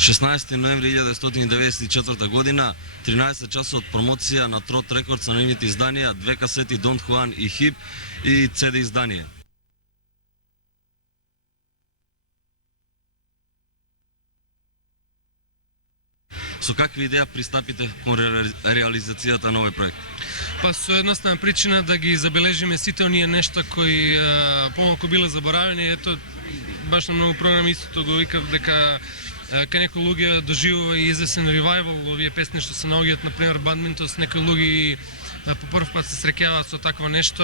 16 ноември 1994 година, 13 часа од промоција на Трот Рекордс на нивните изданија, 2 касети Дон Хуан и Хип и CD издание. Со какви идеја пристапите кон реализацијата на овој проект? Па со едноставна причина да ги забележиме сите оние нешта кои помалку биле заборавени. Ето, баш на многу програми истото го викав дека кај некои луѓе доживува и известен ревайвал овие песни што се наоѓаат, например Бадминтон, некои луѓе по прв пат се среќаваат со такво нешто,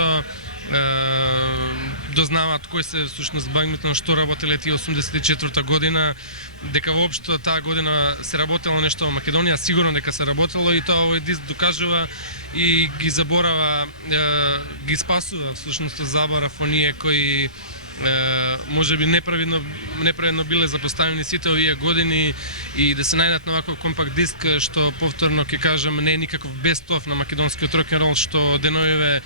дознаваат кој се всушност Бадминтон, што работеле тие 84-та година, дека воопшто таа година се работело нешто во Македонија, сигурно дека се работело и тоа овој диск докажува и ги заборава, ги спасува всушност заборав оние кои можеби неправедно биле запоставени сите овие години и да се најдат на ваков компакт диск што повторно ќе кажам не е никаков бест-оф на македонскиот рок-н-рол што деновиве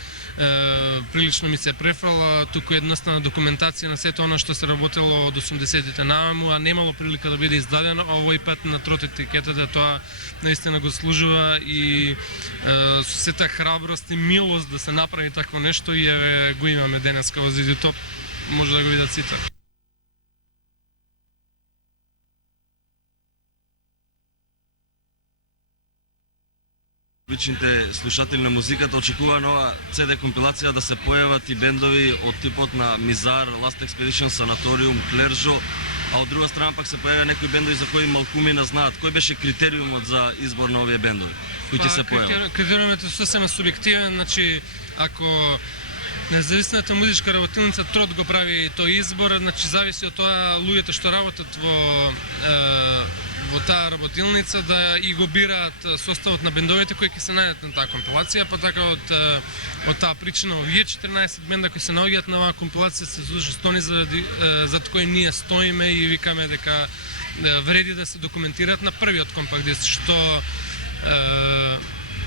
прилично ми се префрала, туку едноставна документација на сето она што се работело од 80-тите наваму, а немало прилика да биде издадено, а овој пат на Трот етикетата тоа наистина го служува и со сета храброст и милост да се направи такво нешто и го имаме денеска во Зиди Топ. Може да го видат сите. Личните слушатели на музиката очекува нова CD компилација да се појават и бендови од типот на Мизар, Last Expedition, Sanatorium, Клержо, а од друга страна пак се појавија некои бендови за кои малкумина знаат. Кој беше критериумот за избор на овие бендови кои ќе се појават? Критериумот е сосема субјективен, значи ако независната музичка работилница Трот го прави тој избор, значи зависи од тоа луѓето што работат во таа работилница да и го бираат составот на бендовите кои ќе се најдат на таа компилација, па така од таа причина овие 14 бенда кои се наоѓаат на оваа компилација се зашто зад кои ние стоиме и викаме дека вреди да се документираат на првиот компакт диск, што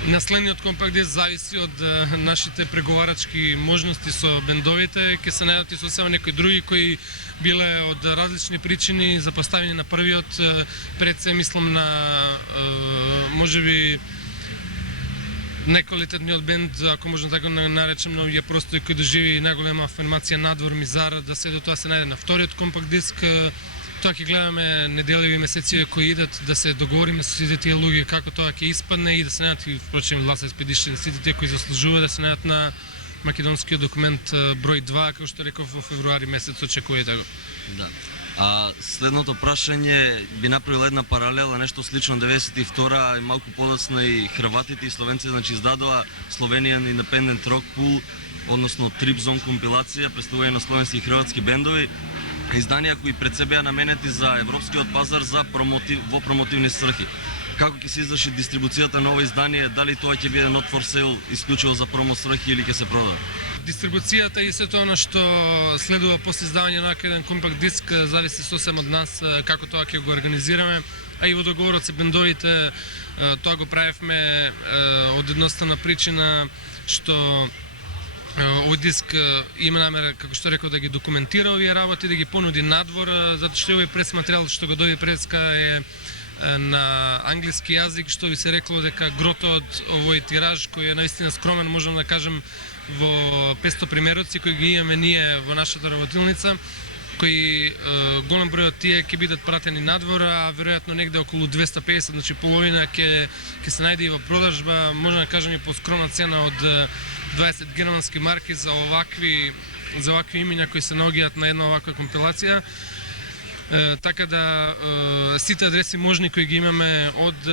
наследниот компакт диск зависи од нашите преговарачки можности со бендовите, ќе се најдат и сосема некои други кои биле од различни причини запоставени на првиот, пред се мислам на можеби неквалитетниот бенд, ако можам така да наречем, на овие простори кои доживи најголема афирмација надвор Мизар, да се до тоа се најде на вториот компакт диск. Тоа ќе гледаме неделеви месеци кои идат да се договориме со сите тие луѓе како тоа ќе испадне и да се најдат и впрочем Last Expedition, сите тие кои заслужува да се најдат на македонскиот документ број 2, како што реков во февруари месец, очекувате го. Да. А следното прашање би направила една паралела, нешто слично 92-а и малку подоцна и хрватите и словенците, значи издадоа Slovenian Independent Rock Pool, односно Trip Zone компилација, представување на словенски и хрватски бендови, изданија кои пред себе ја наменети за европскиот пазар за во промотивни срхи. Како ќе се изврши дистрибуцијата на ова издание, дали тоа ќе биде not for sale исклучиво за промо срхи или ќе се продава? Дистрибуцијата и сето она што следува после издавање на еден компакт диск зависи сосем од нас како тоа ќе го организираме, а и во договорот со бендовите тоа го правевме од едноставна причина што овој диск има намера, како што реков, да ги документира овие работи, да ги понуди надвор, затоа што овој прес-материјал што го доби преска е на англиски јазик, што би се рекло дека грото од овој тираж, кој е наистина скромен, можам да кажем, во 500 примероци кои ги имаме ние во нашата работилница, кои голем број од тие ќе бидат пратени надвор, а веројатно негде околу 250, значи половина ќе се најде и во продажба, можам да кажем и по скромна цена од 20 германски марки за овакви имиња кои се наоѓаат на една оваква компилација. Така да сите адреси можни кои ги имаме од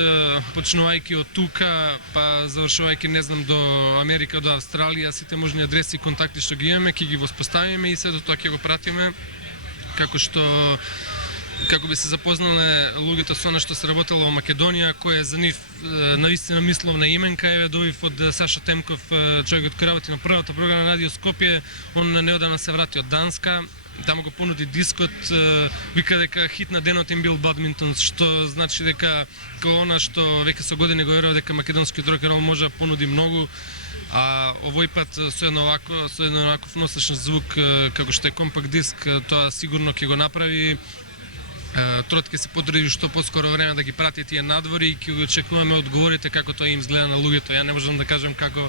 почнувајќи од тука па завршувајќи не знам до Америка, до Австралија, сите можни адреси и контакти што ги имаме ќе ги воспоставиме и сето тоа ќе го пратиме како би се запознале луѓето со нешто се работело во Македонија, која е за нив наистина мисловна именка. Еве добив од Саша Темков, човекот кој работи на првата програма на Радио Скопје, он неодамна се врати од Данска. Таму го понуди дискот, вика дека хит на денот им бил Бадминтон, што значи дека она што веќе со години го верува дека македонскиот рок-н-рол може да понуди многу, а овој пат со еден оваков носещ звук како што е компакт диск, тоа сигурно ќе го направи Трот ќе се потруди што поскоро време да ги прати тие надвори и ќе го очекуваме одговорите како тоа им изгледа на луѓето. Ја не можам да кажам како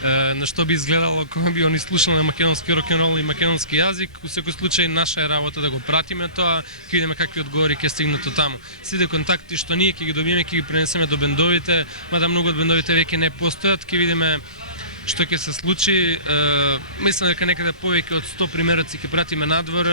на што би изгледало кога би они слушнале македонски рок-н-рол и македонски јазик. Во секој случај наша е работа да го пратиме тоа, ќе видиме какви одговори ќе стигнат од таму. Сите контакти што ние ќе ги добиеме, ќе ги пренесеме до бендовите, мада многу од бендовите веќе не постојат, ќе видиме што ќе се случи. Мислам дека некаде повеќе од 100 примероци ќе пратиме надвор,